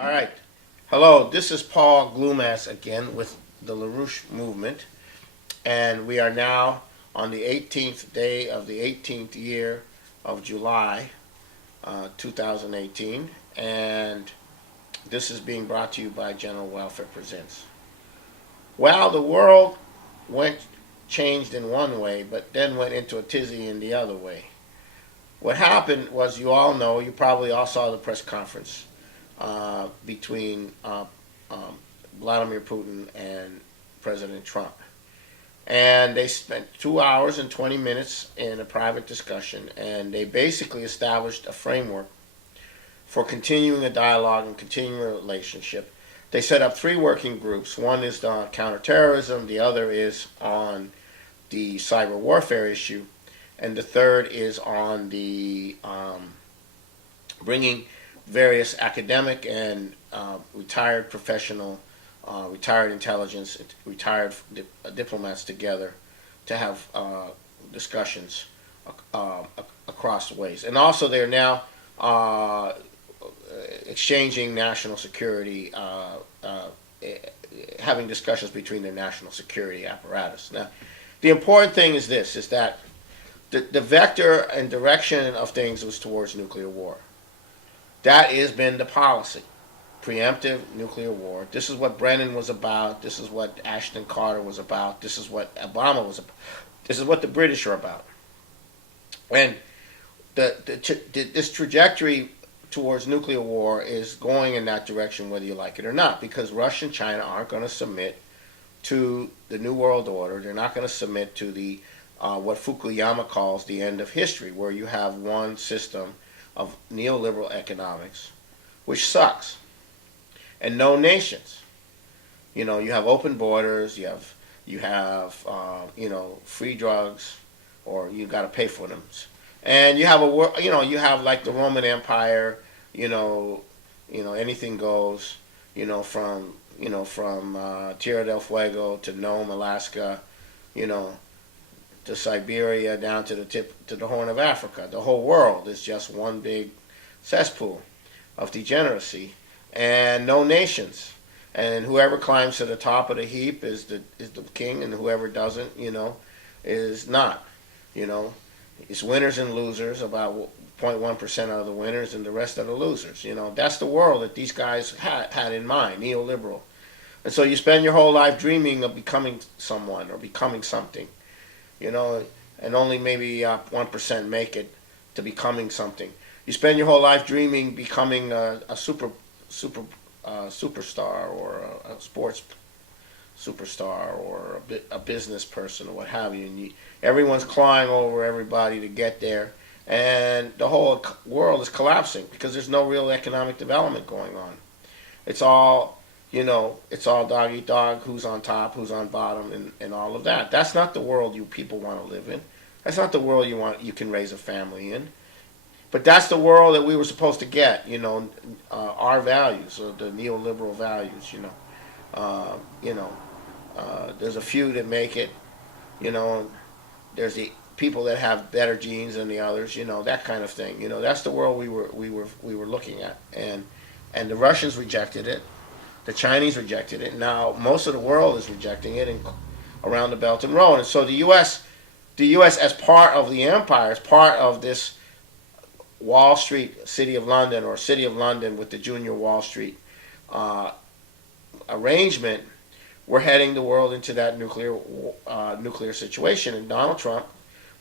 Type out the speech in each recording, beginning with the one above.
All right. Hello, this is Paul Glumaz again with the LaRouche movement, and we are now on the 18th day of the 18th year of July 2018, and this is being brought to you by General Welfare Presents. Well, the world changed in one way, but then went into a tizzy in the other way. What happened was, you all know, you probably all saw the press conference between Vladimir Putin and President Trump. And they spent 2 hours and 20 minutes in a private discussion, and they basically established a framework for continuing a dialogue and continuing a relationship. They set up 3 working groups. One is on counterterrorism, the other is on the cyber warfare issue, and the third is on the bringing various academic and retired professional, retired intelligence, retired diplomats together to have discussions across the ways. And also they're now exchanging national security, having discussions between their national security apparatus. Now, the important thing is this, is that the vector and direction of things was towards nuclear war. That has been the policy. Preemptive nuclear war. This is what Brennan was about. This is what Ashton Carter was about. This is what Obama was about. This is what the British are about. And this trajectory towards nuclear war is going in that direction whether you like it or not, because Russia and China aren't going to submit to the New World Order. They're not going to submit to the what Fukuyama calls the end of history, where you have one system of neoliberal economics, which sucks, and no nations. You know, you have open borders, you have free drugs, or you got to pay for them, and you have you have like the Roman Empire, anything goes, from Tierra del Fuego to Nome, Alaska, to Siberia, down to the Horn of Africa. The whole world is just one big cesspool of degeneracy, and no nations. And whoever climbs to the top of the heap is the king, and whoever doesn't, is not. It's winners and losers. About 0.1% are the winners, and the rest are the losers. That's the world that these guys had in mind, neoliberal. And so you spend your whole life dreaming of becoming someone or becoming something. And only maybe 1% make it to becoming something. You spend your whole life dreaming becoming a superstar, or a sports superstar, or a business person, or what have you. And everyone's clawing over everybody to get there, and the whole world is collapsing because there's no real economic development going on. It's all it's all dog eat dog, who's on top, who's on bottom, and all of that. That's not the world you people want to live in. That's not the world you can raise a family in. But that's the world that we were supposed to get, our values, or the neoliberal values, there's a few that make it, there's the people that have better genes than the others, that kind of thing. That's the world we were looking at. And the Russians rejected it. The Chinese rejected it. Now most of the world is rejecting it around the Belt and Road. And so the U.S. as part of the empire, as part of this Wall Street, City of London, or City of London with the Junior Wall Street arrangement, we're heading the world into that nuclear situation. And Donald Trump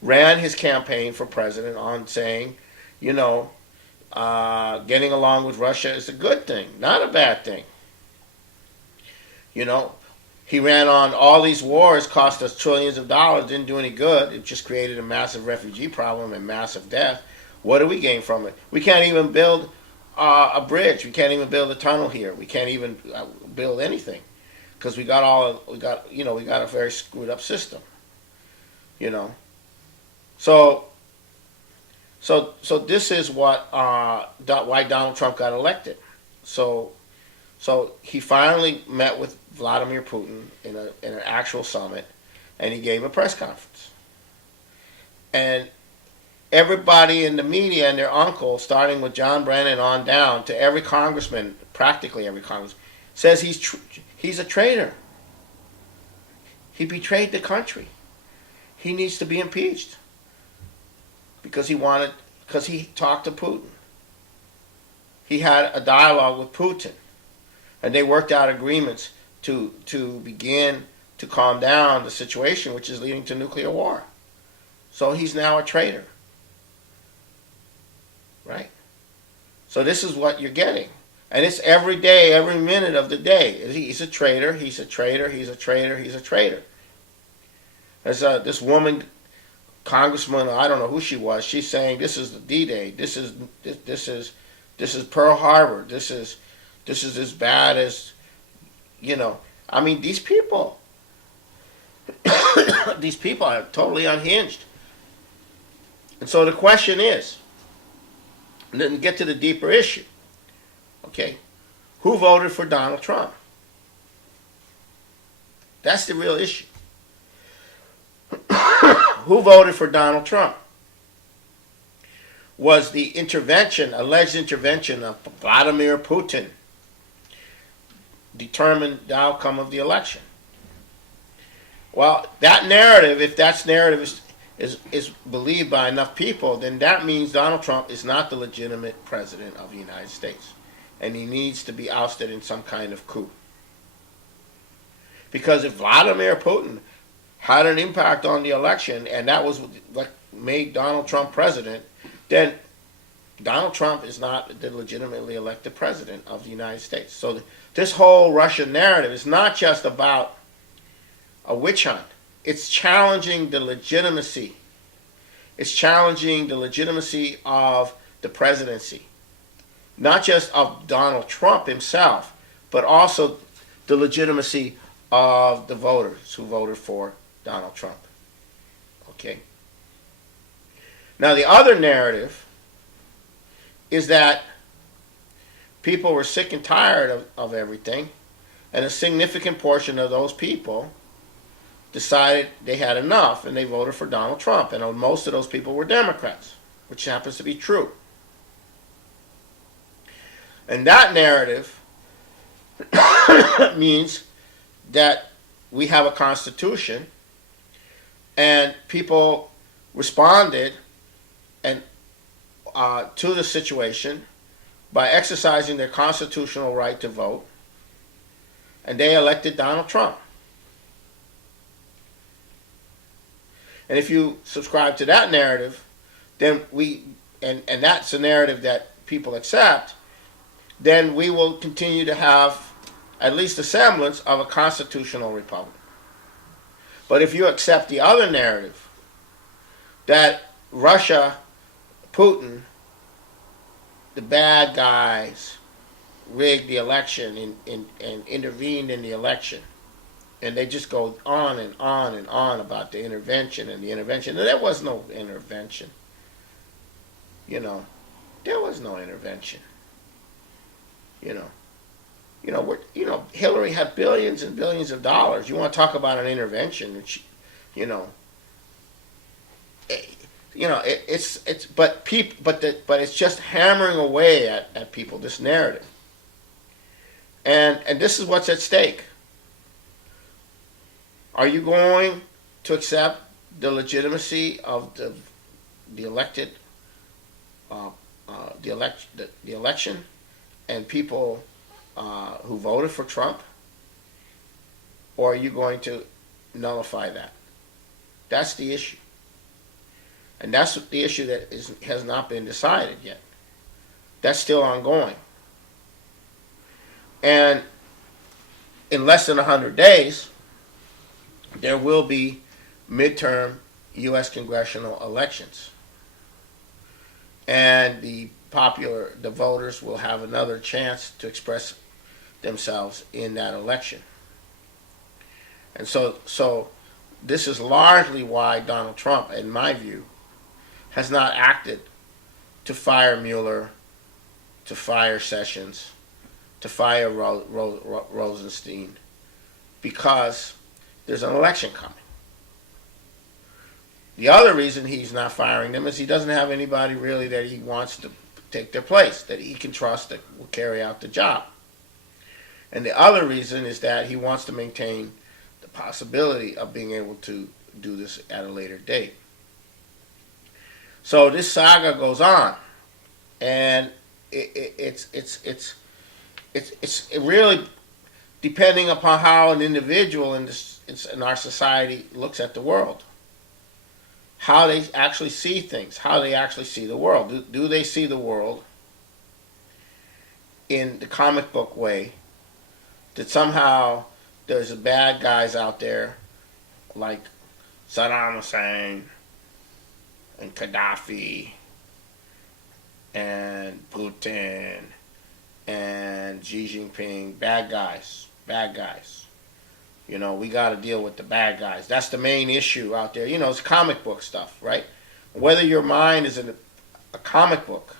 ran his campaign for president on saying, getting along with Russia is a good thing, not a bad thing. He ran on all these wars, cost us trillions of dollars, didn't do any good. It just created a massive refugee problem and massive death. What do we gain from it? We can't even build a bridge. We can't even build a tunnel here. We can't even build anything because we got a very screwed up system. So this is why Donald Trump got elected. So he finally met with Vladimir Putin in an actual summit, and he gave a press conference. And everybody in the media and their uncle, starting with John Brennan on down to every congressman, practically every congressman, says he's a traitor. He betrayed the country. He needs to be impeached because he talked to Putin. He had a dialogue with Putin, and they worked out agreements to begin to calm down the situation, which is leading to nuclear war. So he's now a traitor, right? So this is what you're getting. And it's every day, every minute of the day. He's a traitor, he's a traitor, he's a traitor, he's a traitor. There's this woman, congressman, I don't know who she was, she's saying this is the D-Day, this is Pearl Harbor, this is as bad as, I mean, these people are totally unhinged. And so the question is, and then get to the deeper issue, okay, who voted for Donald Trump? That's the real issue. Who voted for Donald Trump? Was the alleged intervention of Vladimir Putin determined the outcome of the election? Well, that narrative, if that narrative is believed by enough people, then that means Donald Trump is not the legitimate president of the United States. And he needs to be ousted in some kind of coup. Because if Vladimir Putin had an impact on the election, and that was what made Donald Trump president, then Donald Trump is not the legitimately elected president of the United States. So this whole Russian narrative is not just about a witch hunt. It's challenging the legitimacy. It's challenging the legitimacy of the presidency. Not just of Donald Trump himself, but also the legitimacy of the voters who voted for Donald Trump. Okay? Now, the other narrative is that people were sick and tired of everything, and a significant portion of those people decided they had enough, and they voted for Donald Trump. And most of those people were Democrats, which happens to be true. And that narrative means that we have a constitution, and people responded to the situation by exercising their constitutional right to vote, and they elected Donald Trump. And if you subscribe to that narrative, then and that's a narrative that people accept, then we will continue to have at least a semblance of a constitutional republic. But if you accept the other narrative, that Russia, Putin, the bad guys, rigged the election and intervened in the election, and they just go on and on and on about the intervention and the intervention. And there was no intervention. There was no intervention. Hillary had billions and billions of dollars. You want to talk about an intervention? But it's just hammering away at people, this narrative. And this is what's at stake. Are you going to accept the legitimacy of the elected, the election, and people who voted for Trump, or are you going to nullify that? That's the issue, and that's the issue that has not been decided yet. That's still ongoing, and in less than 100 days, there will be midterm U.S. congressional elections, and the voters will have another chance to express themselves in that election. And so this is largely why Donald Trump, in my view, has not acted to fire Mueller, to fire Sessions, to fire Rosenstein, because there's an election coming. The other reason he's not firing them is he doesn't have anybody really that he wants to take their place, that he can trust that will carry out the job. And the other reason is that he wants to maintain the possibility of being able to do this at a later date. So this saga goes on, and it's really depending upon how an individual in our society looks at the world, how they actually see things, how they actually see the world. Do they see the world in the comic book way, that somehow there's bad guys out there like Saddam Hussein and Gaddafi and Putin and Xi Jinping, bad guys. You know, we got to deal with the bad guys. That's the main issue out there. You know, it's comic book stuff, right? Whether your mind is in a comic book,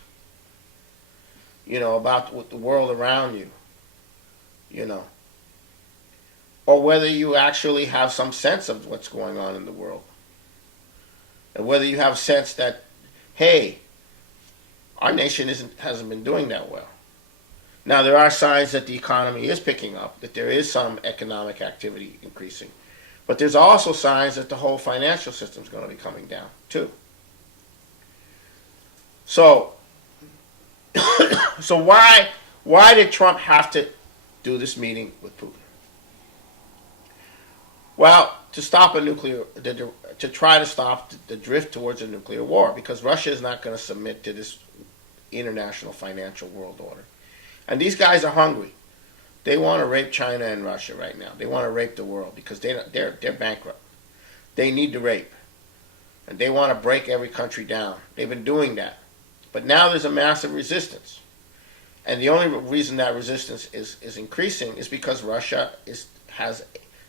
you know, about the world around you, you know, or whether you actually have some sense of what's going on in the world, and whether you have a sense that, hey, our nation hasn't been doing that well. Now, there are signs that the economy is picking up, that there is some economic activity increasing. But there's also signs that the whole financial system is going to be coming down, too. So, why did Trump have to do this meeting with Putin? Well, to try to stop the drift towards a nuclear war, because Russia is not going to submit to this international financial world order. And these guys are hungry. They want to rape China and Russia right now. They want to rape the world because they're bankrupt. They need to rape. And they want to break every country down. They've been doing that. But now there's a massive resistance. And the only reason that resistance is increasing is because Russia has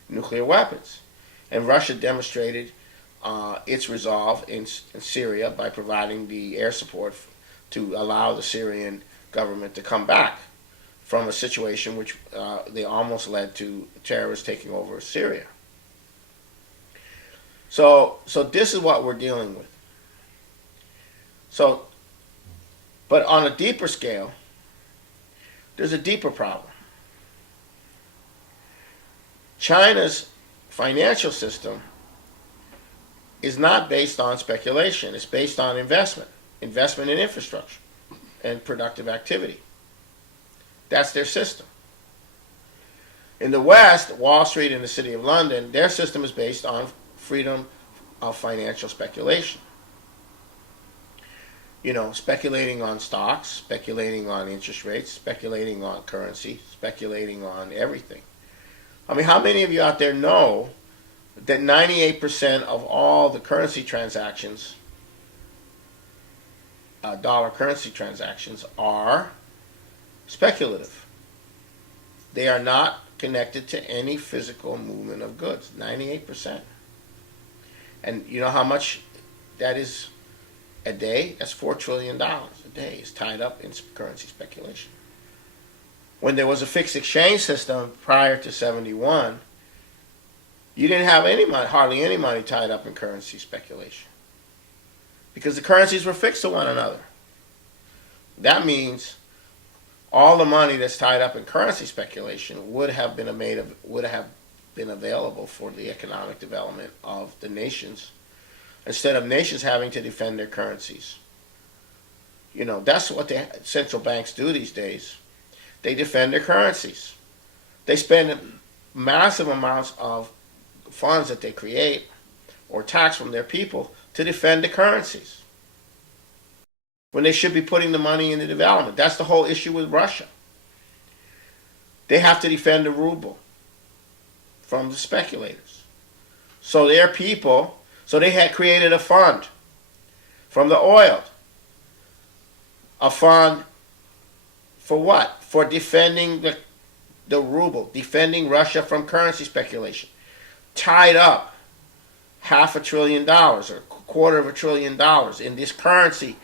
nuclear weapons. And Russia demonstrated its resolve in Syria by providing the air support to allow the Syrian government to come back from a situation which they almost led to terrorists taking over Syria. So this is what we're dealing with. So, but on a deeper scale, there's a deeper problem. China's financial system is not based on speculation. It's based on investment in infrastructure and productive activity. That's their system. In the West, Wall Street and the City of London, their system is based on freedom of financial speculation. You know, speculating on stocks, speculating on interest rates, speculating on currency, speculating on everything. I mean, how many of you out there know that 98% of all the currency transactions, dollar currency transactions, are speculative? They are not connected to any physical movement of goods. 98%. And you know how much that is a day? That's $4 trillion a day is tied up in currency speculation. When there was a fixed exchange system prior to 71, you didn't have any money, hardly any money tied up in currency speculation, because the currencies were fixed to one another. That means all the money that's tied up in currency speculation would have been available for the economic development of the nations, instead of nations having to defend their currencies. You know, that's what the central banks do these days. They defend their currencies. They spend massive amounts of funds that they create or tax from their people to defend the currencies, when they should be putting the money into development. That's the whole issue with Russia. They have to defend the ruble from the speculators. So their people, so they had created a fund from the oil. A fund for what? For defending the ruble, defending Russia from currency speculation. Tied up $500 billion or $250 billion in this currency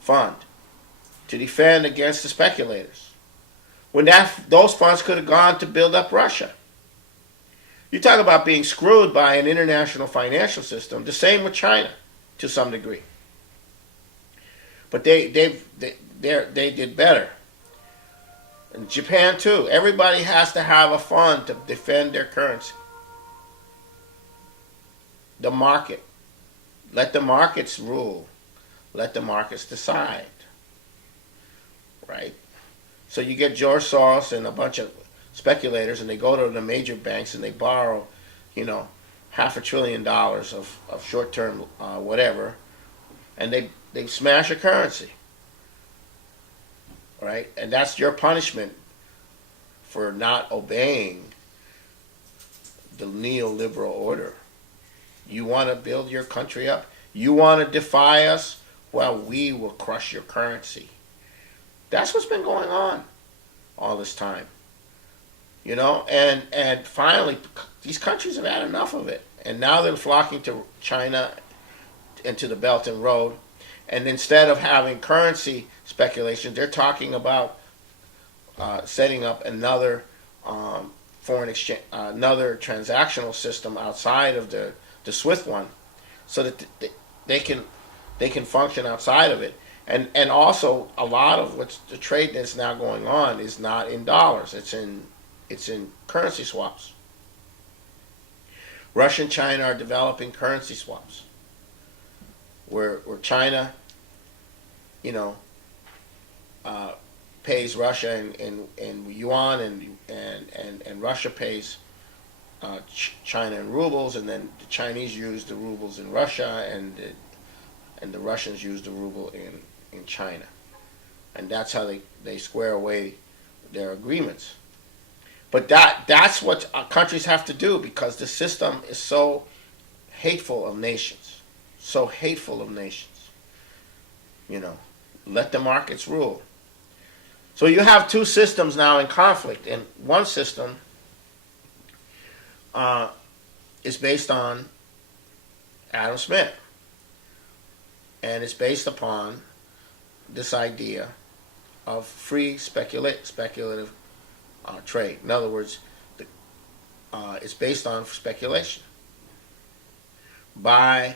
fund to defend against the speculators, when those funds could have gone to build up Russia. You talk about being screwed by an international financial system. The same with China, to some degree. But they did better. And Japan too. Everybody has to have a fund to defend their currency. The market. Let the markets rule. Let the markets decide. Right? So you get George Soros and a bunch of speculators, and they go to the major banks and they borrow, $500 billion of short-term whatever, and they smash a currency. Right? And that's your punishment for not obeying the neoliberal order. You want to build your country up? You want to defy us? Well, we will crush your currency. That's what's been going on all this time. And finally, these countries have had enough of it. And now they're flocking to China and to the Belt and Road. And instead of having currency speculation, they're talking about setting up another foreign exchange, another transactional system outside of the SWIFT one, so that they can function outside of it. And also, a lot of what's the trade that's now going on is not in dollars. It's in currency swaps. Russia and China are developing currency swaps, where China, pays Russia in yuan, and Russia pays China in rubles, and then the Chinese use the rubles in Russia, and the Russians use the ruble in China. And that's how they square away their agreements. But that's what countries have to do, because the system is so hateful of nations. So hateful of nations. Let the markets rule. So you have two systems now in conflict. And one system is based on Adam Smith. And it's based upon this idea of free speculative trade. In other words, it's based on speculation. Buy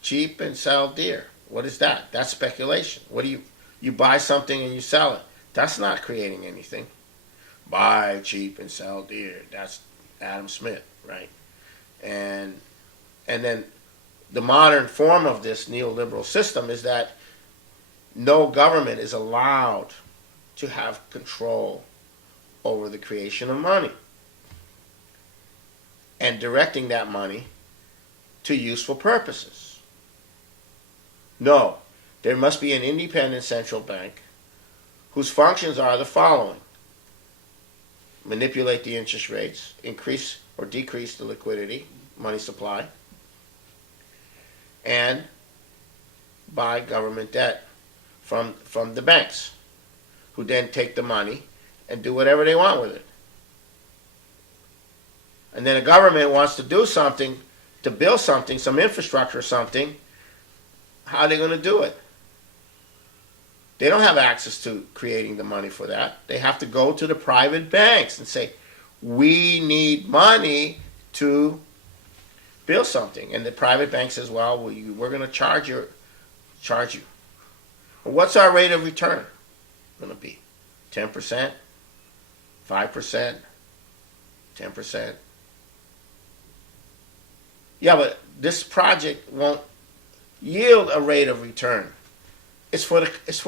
cheap and sell dear. What is that? That's speculation. What do you buy something and you sell it? That's not creating anything. Buy cheap and sell dear. That's Adam Smith, right? And then the modern form of this neoliberal system is that no government is allowed to have control over the creation of money and directing that money to useful purposes. No, there must be an independent central bank whose functions are the following: manipulate the interest rates, increase or decrease the liquidity, money supply, and buy government debt from the banks, who then take the money and do whatever they want with it. And then a government wants to do something, to build something, some infrastructure or something. How are they going to do it? They don't have access to creating the money for that. They have to go to the private banks and say, we need money to build something. And the private bank says, well, we're going to charge you. Well, what's our rate of return going to be? 10%? 5%? 10%? Yeah, but this project won't yield a rate of return. It's for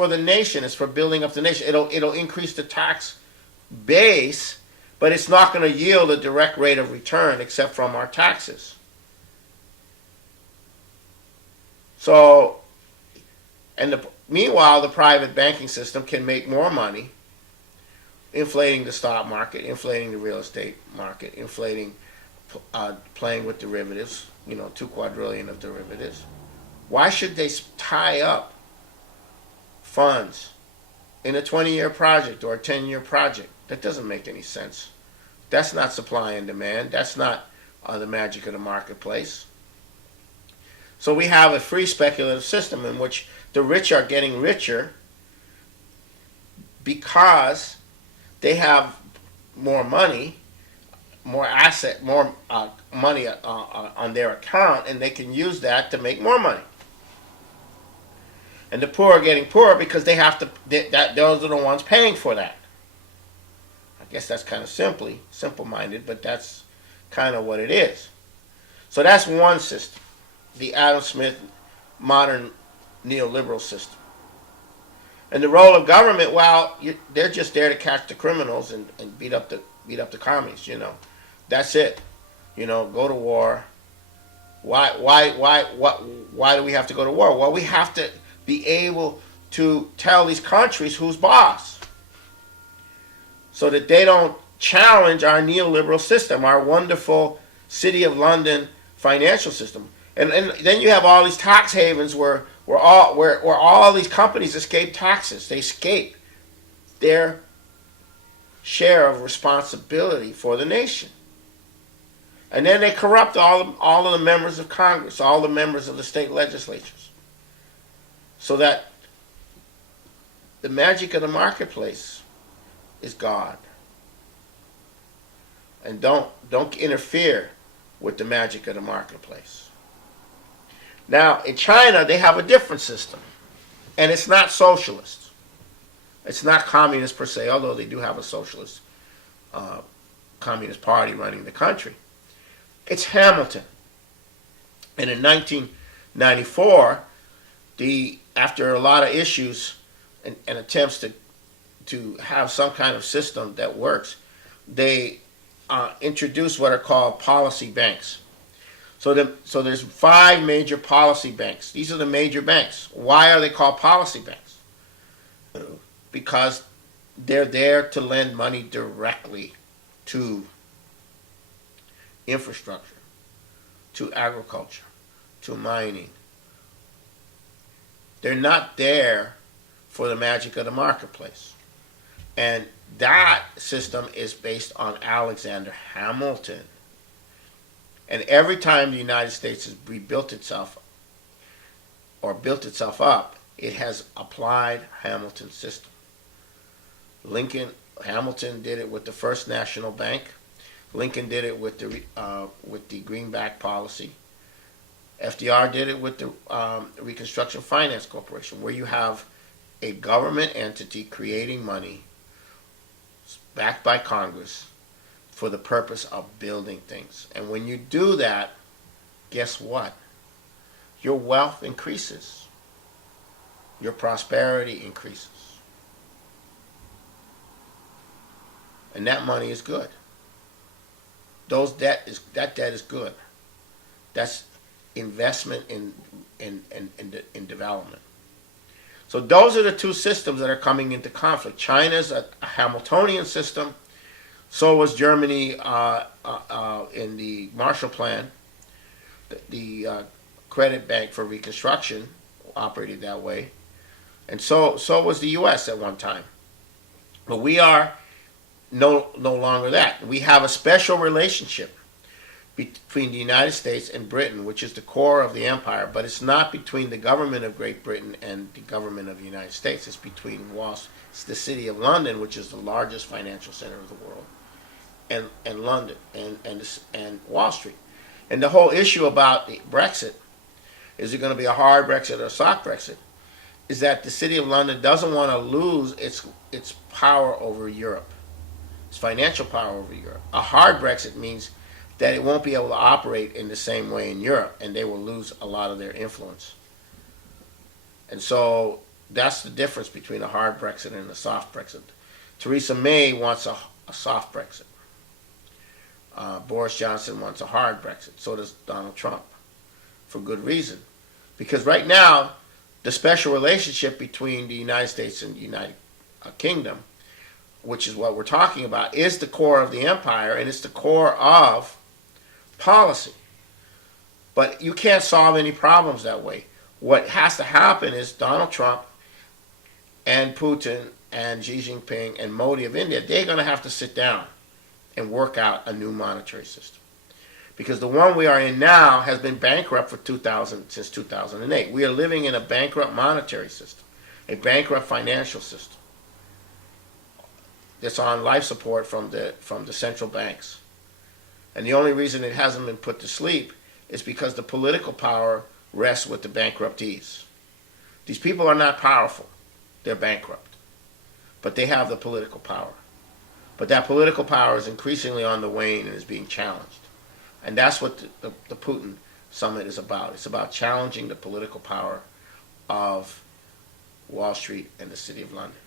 the nation. It's for building up the nation. It'll increase the tax base, but it's not going to yield a direct rate of return except from our taxes. So, meanwhile, the private banking system can make more money, inflating the stock market, inflating the real estate market, playing with derivatives. 2 quadrillion of derivatives. Why should they tie up funds in a 20-year project or a 10-year project? That doesn't make any sense. That's not supply and demand. That's not the magic of the marketplace. So we have a free speculative system in which the rich are getting richer because they have more money, more money on their account, and they can use that to make more money. And the poor are getting poorer because they have to. Those are the ones paying for that. guess that's kind of simple-minded, but that's kind of what it is. So that's one system, the Adam Smith modern neoliberal system. And the role of government, well, they're just there to catch the criminals and beat up the commies. That's it. Go to war. Why do we have to go to war? Well, we have to be able to tell these countries who's boss, so that they don't challenge our neoliberal system, our wonderful City of London financial system. And then you have all these tax havens where all these companies escape taxes. They escape their share of responsibility for the nation. And then they corrupt all of the members of Congress, all the members of the state legislatures. So that the magic of the marketplace is God. And don't interfere with the magic of the marketplace. Now, in China, they have a different system. And it's not socialist. It's not communist per se, although they do have a socialist communist party running the country. It's Hamilton. And in 1994, after a lot of issues and attempts to have some kind of system that works, they introduced what are called policy banks. So there's 5 major policy banks. These are the major banks. Why are they called policy banks? Because they're there to lend money directly to infrastructure, to agriculture, to mining. They're not there for the magic of the marketplace. And that system is based on Alexander Hamilton. And every time the United States has rebuilt itself or built itself up, it has applied Hamilton's system. Hamilton did it with the First National Bank. Lincoln did it with the greenback policy. FDR did it with the Reconstruction Finance Corporation, where you have a government entity creating money backed by Congress for the purpose of building things. And when you do that, guess what? Your wealth increases. Your prosperity increases. And that money is good. That debt is good. That's investment in development. So those are the two systems that are coming into conflict. China's a Hamiltonian system. So was Germany in the Marshall Plan. The credit bank for reconstruction operated that way. And so was the U.S. at one time. But we are no longer that. We have a special relationship between the United States and Britain, which is the core of the empire, but it's not between the government of Great Britain and the government of the United States. It's between it's the City of London, which is the largest financial center of the world, and London and Wall Street. And the whole issue about the Brexit, is it going to be a hard Brexit or a soft Brexit, is that the City of London doesn't want to lose its power over Europe, its financial power over Europe. A hard Brexit means that it won't be able to operate in the same way in Europe, and they will lose a lot of their influence. And so that's the difference between a hard Brexit and a soft Brexit. Theresa May wants a soft Brexit. Boris Johnson wants a hard Brexit. So does Donald Trump, for good reason. Because right now, the special relationship between the United States and the United Kingdom, which is what we're talking about, is the core of the empire, and it's the core of policy. But you can't solve any problems that way. What has to happen is Donald Trump and Putin and Xi Jinping and Modi of India, they're going to have to sit down and work out a new monetary system. Because the one we are in now has been bankrupt since 2008. We are living in a bankrupt monetary system, a bankrupt financial system that's on life support from the central banks. And the only reason it hasn't been put to sleep is because the political power rests with the bankruptees. These people are not powerful. They're bankrupt. But they have the political power. But that political power is increasingly on the wane and is being challenged. And that's what the Putin summit is about. It's about challenging the political power of Wall Street and the City of London.